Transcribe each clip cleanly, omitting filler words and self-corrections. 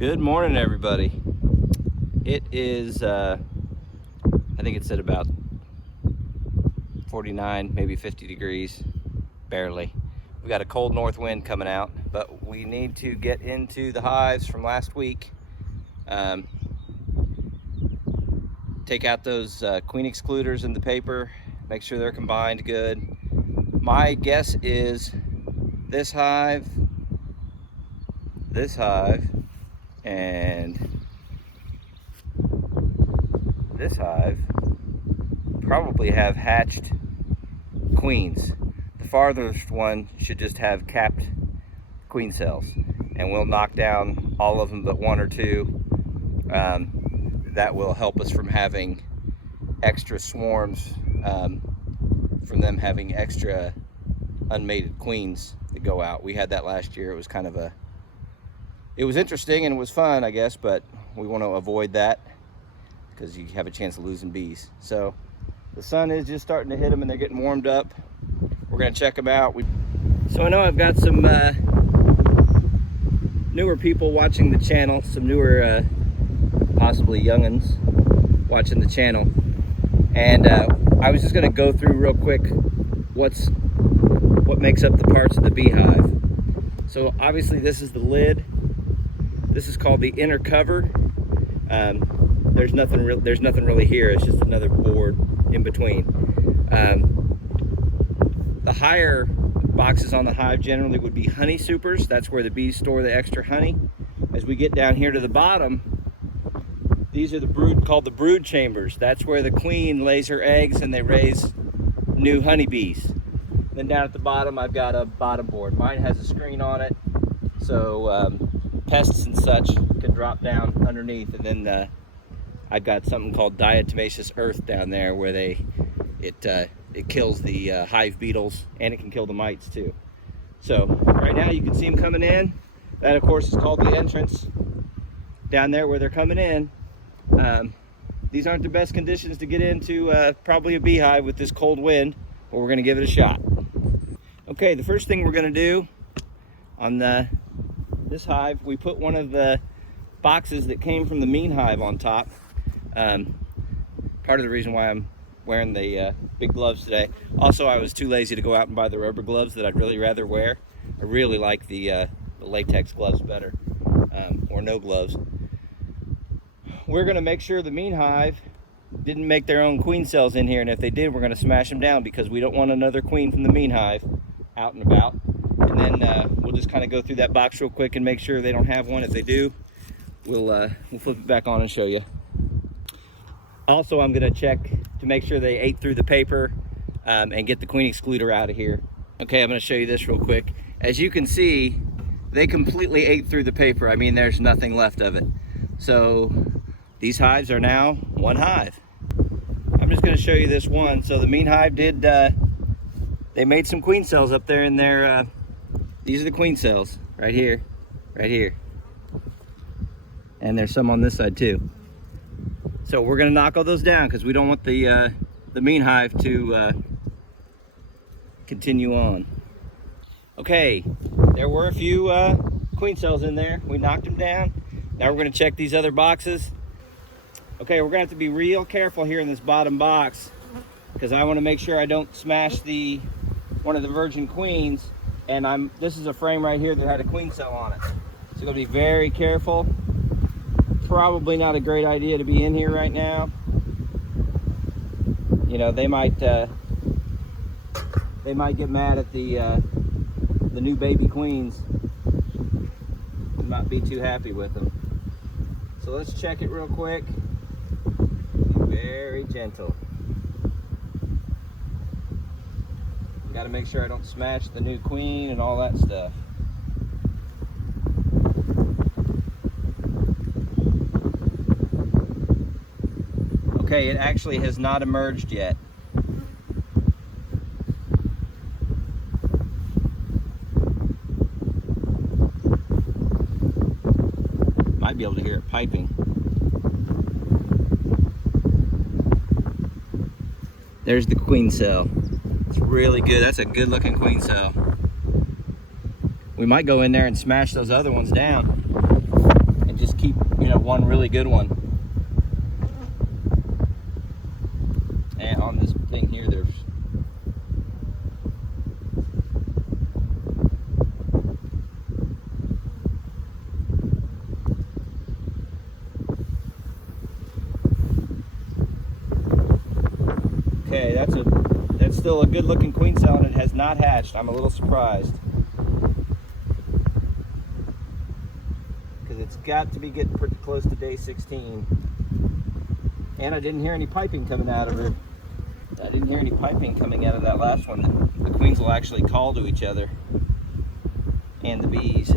Good morning, everybody. It is, I think it's at about 49, maybe 50 degrees, barely. We got a cold north wind coming out, but we need to get into the hives from last week. Take out those queen excluders in the paper, make sure they're combined good. My guess is this hive, and this hive probably have hatched queens. The farthest one should just have capped queen cells, and we'll knock down all of them but one or two. That will help us from having extra swarms, from them having extra unmated queens that go out. We had that last year. It was kind of it was interesting and it was fun, I guess, but we want to avoid that because you have a chance of losing bees. So the sun is just starting to hit them and they're getting warmed up. We're going to check them out. So I know I've got some newer people watching the channel, some newer, possibly young'uns watching the channel. And I was just going to go through real quick what makes up the parts of the beehive. So obviously this is the lid. This is called the inner cover. There's nothing really here. It's just another board in between. The higher boxes on the hive generally would be honey supers. That's where the bees store the extra honey. As we get down here to the bottom, these are called the brood chambers. That's where the queen lays her eggs and they raise new honeybees. Then down at the bottom, I've got a bottom board. Mine has a screen on it, so pests and such can drop down underneath. And then I've got something called diatomaceous earth down there where it kills the hive beetles, and it can kill the mites too. So right now you can see them coming in. That of course is called the entrance. Down there where they're coming in, these aren't the best conditions to get into probably a beehive with this cold wind, but we're going to give it a shot. Okay, the first thing we're going to do on this hive, we put one of the boxes that came from the mean hive on top. Part of the reason why I'm wearing the big gloves today. Also, I was too lazy to go out and buy the rubber gloves that I'd really rather wear. I really like the latex gloves better, or no gloves. We're going to make sure the mean hive didn't make their own queen cells in here, and if they did, we're going to smash them down because we don't want another queen from the mean hive out and about. And then we'll just kind of go through that box real quick and make sure they don't have one. If they do, we'll flip it back on and show you. Also, I'm going to check to make sure they ate through the paper and get the queen excluder out of here. Okay, I'm going to show you this real quick. As you can see, they completely ate through the paper. I mean, there's nothing left of it. So these hives are now one hive. I'm just going to show you this one. So the mean hive did, they made some queen cells up there in their, these are the queen cells right here, and there's some on this side too. So we're going to knock all those down because we don't want the mean hive to continue on. Okay, there were a few queen cells in there. We knocked them down. Now we're going to check these other boxes. Okay, we're going to have to be real careful here in this bottom box because I want to make sure I don't smash one of the virgin queens. And this is a frame right here that had a queen cell on it. So I'm going to be very careful. Probably not a great idea to be in here right now. You know, they might get mad at the new baby queens and not be too happy with them. So let's check it real quick. Be very gentle. Got to make sure I don't smash the new queen and all that stuff. Okay, it actually has not emerged yet. Might be able to hear it piping. There's the queen cell. It's really good. That's a good looking queen cell. We might go in there and smash those other ones down and just keep, you know, one really good one. And on this thing here, there's okay, that's still a good looking queen cell, and it has not hatched. I'm a little surprised. Because it's got to be getting pretty close to day 16. And I didn't hear any piping coming out of her. I didn't hear any piping coming out of that last one. The queens will actually call to each other, and the bees.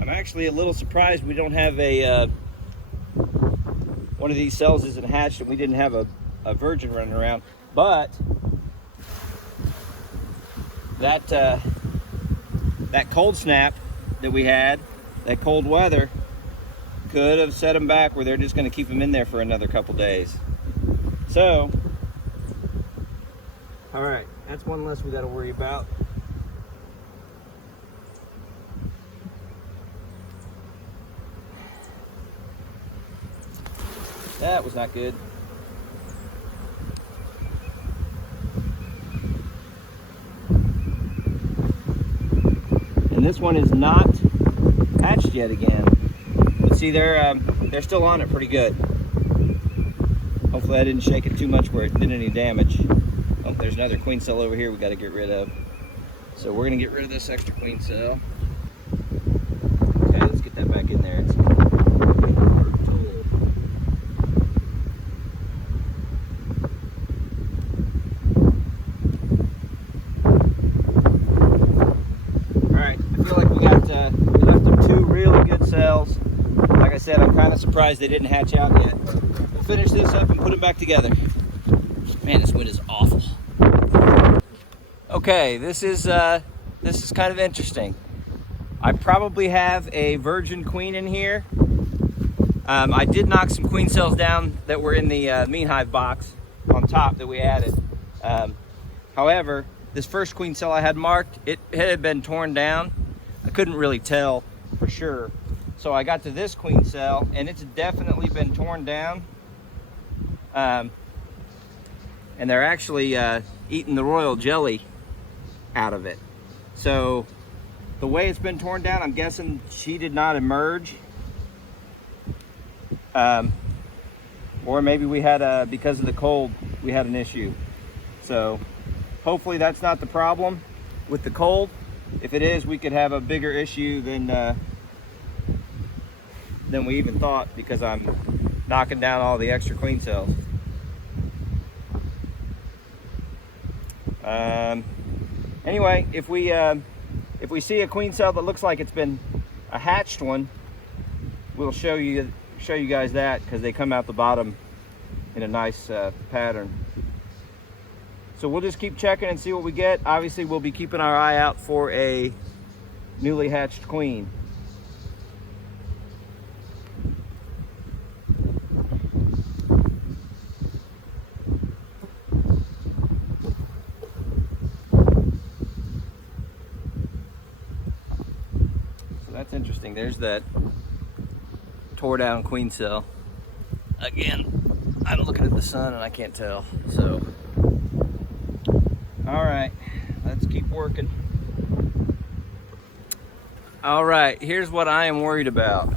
I'm actually a little surprised we don't have a, one of these cells isn't hatched and we didn't have a virgin running around, but that cold snap that we had, that cold weather, could have set them back where they're just going to keep them in there for another couple days. So, all right, that's one less we got to worry about. That was not good. And this one is not hatched yet again. But see, they're still on it pretty good. Hopefully I didn't shake it too much where it did any damage. Oh, there's another queen cell over here we got to get rid of. So we're going to get rid of this extra queen cell. Okay, let's get that back in there. It's like I said, I'm kind of surprised they didn't hatch out yet. We'll finish this up and put them back together. Man, this wind is awful. Okay, this is kind of interesting. I probably have a virgin queen in here. I did knock some queen cells down that were in the mean hive box on top that we added. However, this first queen cell I had marked, it had been torn down. I couldn't really tell for sure. So I got to this queen cell and it's definitely been torn down. And they're actually eating the royal jelly out of it. So the way it's been torn down, I'm guessing she did not emerge. Or maybe we had because of the cold, we had an issue. So hopefully that's not the problem with the cold. If it is, we could have a bigger issue than we even thought, because I'm knocking down all the extra queen cells. Anyway, if we see a queen cell that looks like it's been a hatched one, we'll show you guys that, because they come out the bottom in a nice pattern. So we'll just keep checking and see what we get. Obviously, we'll be keeping our eye out for a newly hatched queen. That's interesting. There's that tore down queen cell. Again, I'm looking at the sun and I can't tell. So, all right, let's keep working. All right, here's what I am worried about.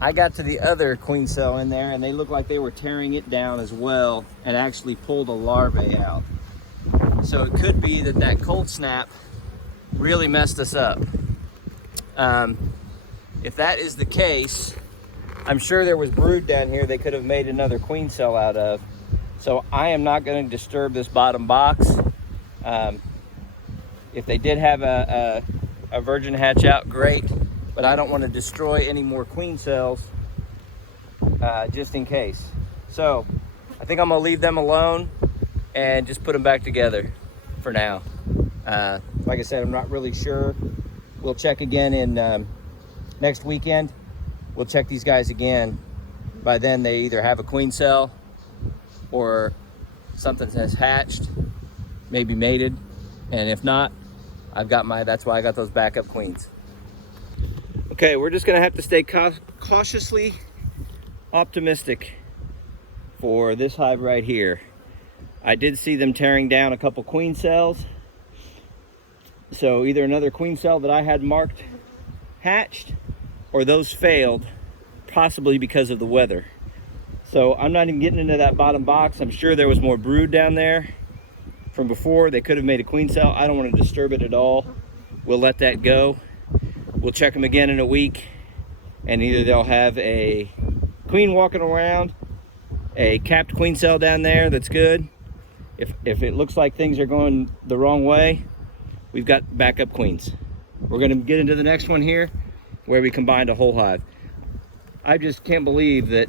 I got to the other queen cell in there and they looked like they were tearing it down as well and actually pulled a larvae out. So it could be that cold snap really messed us up. If that is the case, I'm sure there was brood down here they could have made another queen cell out of. So I am not going to disturb this bottom box. If they did have a virgin hatch out, great, but I don't want to destroy any more queen cells just in case. So I think I'm going to leave them alone and just put them back together for now. Like I said, I'm not really sure. We'll check again in next weekend. We'll check these guys again. By then they either have a queen cell or something has hatched, maybe mated. And if not, that's why I got those backup queens. Okay, we're just gonna have to stay cautiously optimistic for this hive right here. I did see them tearing down a couple queen cells. So either another queen cell that I had marked hatched, or those failed, possibly because of the weather. So I'm not even getting into that bottom box. I'm sure there was more brood down there from before. They could have made a queen cell. I don't want to disturb it at all. We'll let that go. We'll check them again in a week, and either they'll have a queen walking around, a capped queen cell down there that's good. If it looks like things are going the wrong way, we've got backup queens. We're going to get into the next one here where we combined a whole hive. I just can't believe that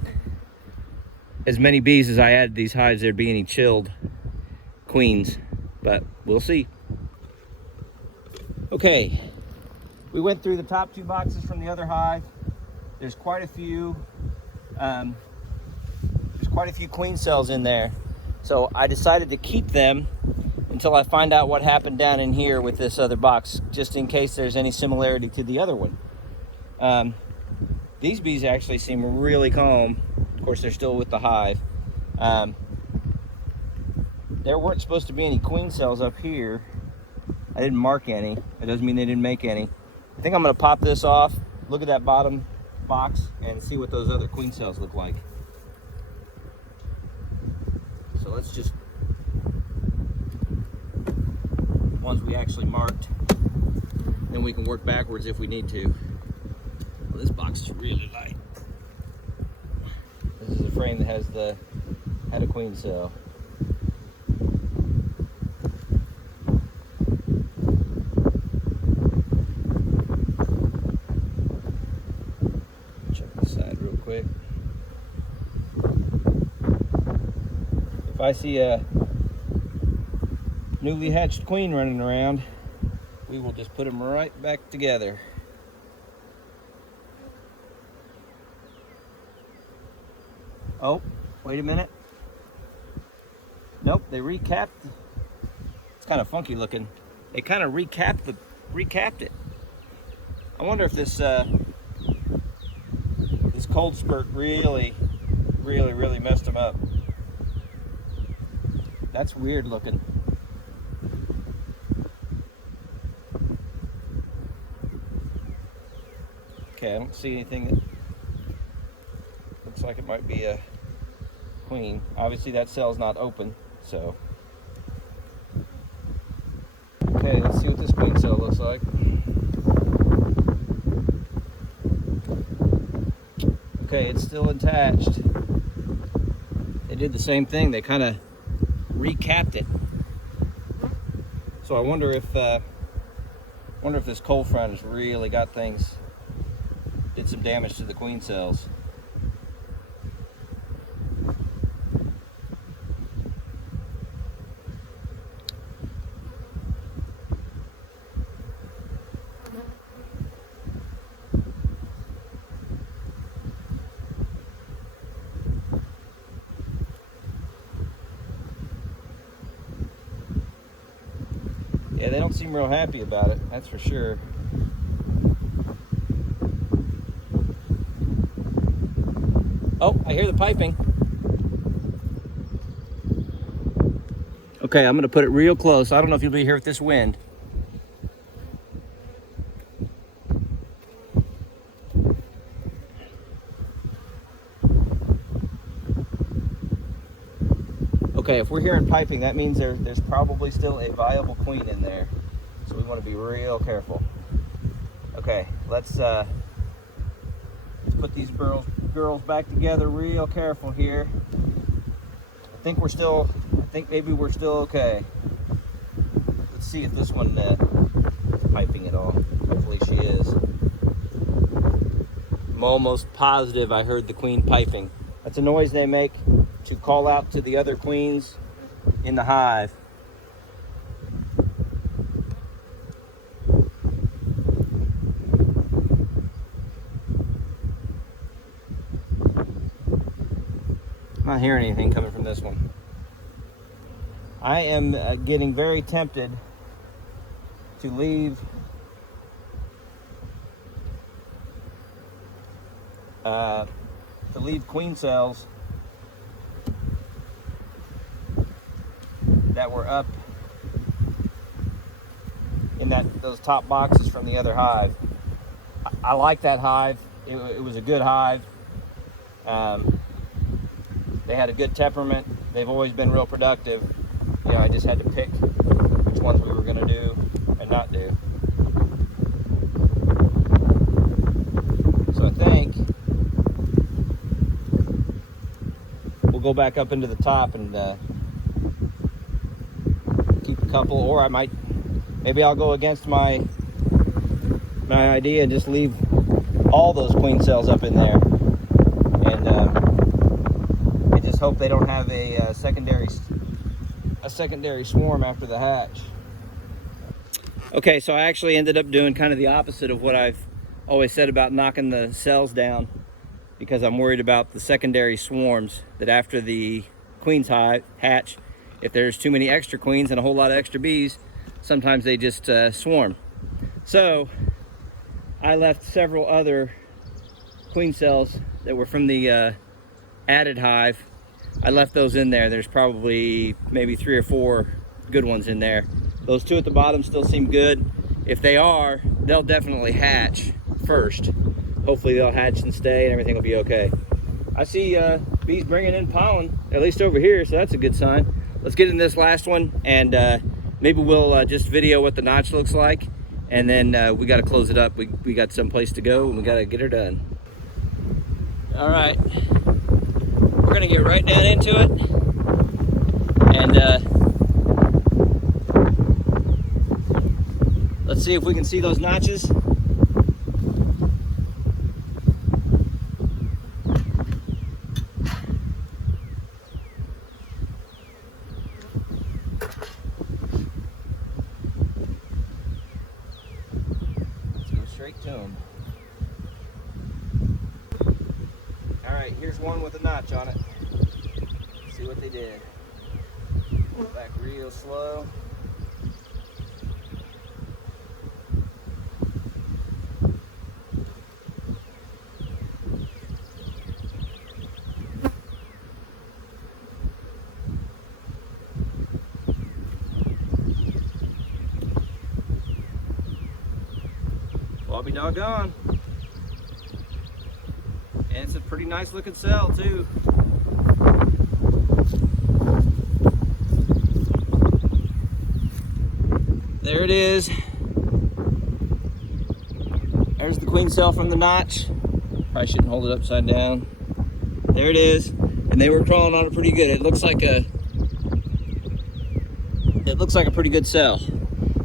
as many bees as I added to these hives, there'd be any chilled queens, but we'll see. Okay, we went through the top 2 boxes from the other hive. There's quite a few queen cells in there. So I decided to keep them until I find out what happened down in here with this other box, just in case there's any similarity to the other one. These bees actually seem really calm. Of course, they're still with the hive. There weren't supposed to be any queen cells up here. I didn't mark any. It doesn't mean they didn't make any. I think I'm gonna pop this off, look at that bottom box, and see what those other queen cells look like. So let's just, ones we actually marked, then we can work backwards if we need to. Well, this box is really light. This is a frame that had a queen cell. Check this side real quick. If I see a newly hatched queen running around, we will just put them right back together. Oh, wait a minute. Nope, they recapped. It's kind of funky looking. They kind of recapped it. I wonder if this this cold spurt really messed them up. That's weird looking. Okay, I don't see anything that looks like it might be a queen. Obviously that cell's not open, so. Okay, let's see what this queen cell looks like. Okay, it's still attached. They did the same thing. They kind of recapped it. So I wonder if this cold front has really got things, did some damage to the queen cells. Yeah, they don't seem real happy about it, that's for sure. Oh, I hear the piping. Okay, I'm gonna put it real close. I don't know if you'll be here with this wind. Okay, if we're hearing piping, that means there's probably still a viable queen in there. So we want to be real careful. Okay, let's put these girls back together real careful here. I think maybe we're still okay. Let's see if this one is piping at all. Hopefully she is. I'm almost positive I heard the queen piping. That's a noise they make to call out to the other queens in the hive. I'm not hearing anything coming from this one. I am getting very tempted to leave to leave queen cells that were up in those top boxes from the other hive. I like that hive. It was a good hive. They had a good temperament. They've always been real productive. You know, I just had to pick which ones we were going to do and not do. So I think we'll go back up into the top and keep a couple, or maybe I'll go against my idea and just leave all those queen cells up in there, and just hope they don't have a secondary swarm after the hatch. Okay, so I actually ended up doing kind of the opposite of what I've always said about knocking the cells down, because I'm worried about the secondary swarms, that after the queens hatch, if there's too many extra queens and a whole lot of extra bees, sometimes they just swarm. So I left several other queen cells that were from the added hive. I left those in there. There's probably maybe 3 or 4 good ones in there. Those 2 at the bottom still seem good. If they are, they'll definitely hatch first. Hopefully they'll hatch and stay and everything will be okay. I see bees bringing in pollen, at least over here, so that's a good sign. Let's get in this last one, and maybe we'll just video what the notch looks like, and then we got to close it up. We got some place to go, and we got to get her done. All right, we're gonna get right down into it, and let's see if we can see those notches. To them. All right, here's one with a notch on it. Let's see what they did. Back real slow. I'll be doggone. And it's a pretty nice looking cell too. There it is. There's the queen cell from the notch. Probably shouldn't hold it upside down. There it is. And they were crawling on it pretty good. It looks like a pretty good cell.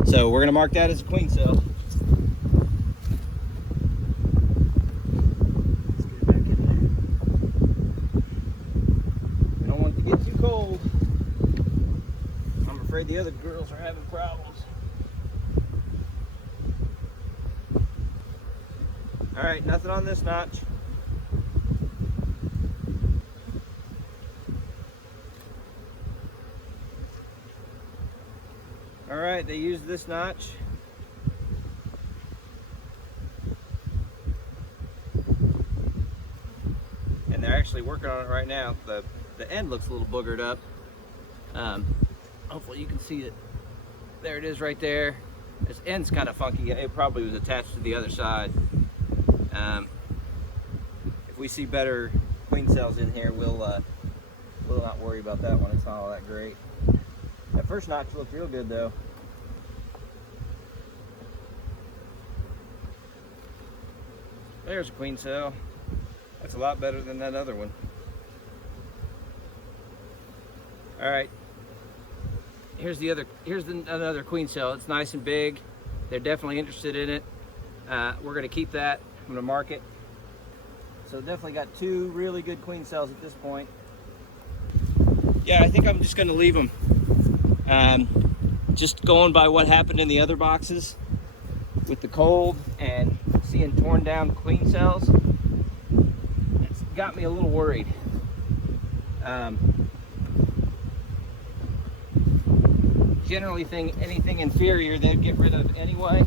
So we're gonna mark that as a queen cell. The other girls are having problems. All right, nothing on this notch. All right, they used this notch. And they're actually working on it right now. The end looks a little boogered up. Hopefully you can see it. There it is right there. This end's kind of funky. It probably was attached to the other side. If we see better queen cells in here, we'll not worry about that one. It's not all that great. That first notch looked real good though. There's a queen cell. That's a lot better than that other one. All right. Here's another queen cell. It's nice and big. They're definitely interested in it. We're gonna keep that. I'm gonna mark it. So definitely got 2 really good queen cells at this point. Yeah, I think I'm just gonna leave them. Just going by what happened in the other boxes with the cold and seeing torn down queen cells, it's got me a little worried. Generally anything inferior they'd get rid of anyway.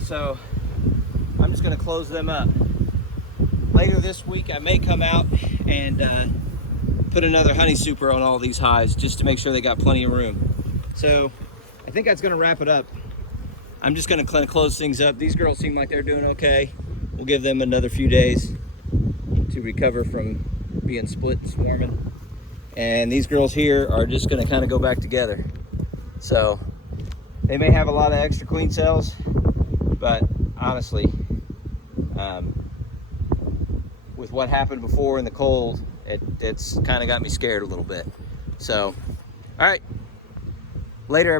So I'm just just gonna close them up. Later this week, I may come out and put another honey super on all these hives just to make sure they got plenty of room. So I think that's gonna wrap it up. I'm just gonna kind of close things up. These girls seem like they're doing okay. We'll give them another few days to recover from being split and swarming. And these girls here are just gonna kind of go back together. So they may have a lot of extra queen cells, but honestly, with what happened before in the cold, it's kind of got me scared a little bit. So, all right, later.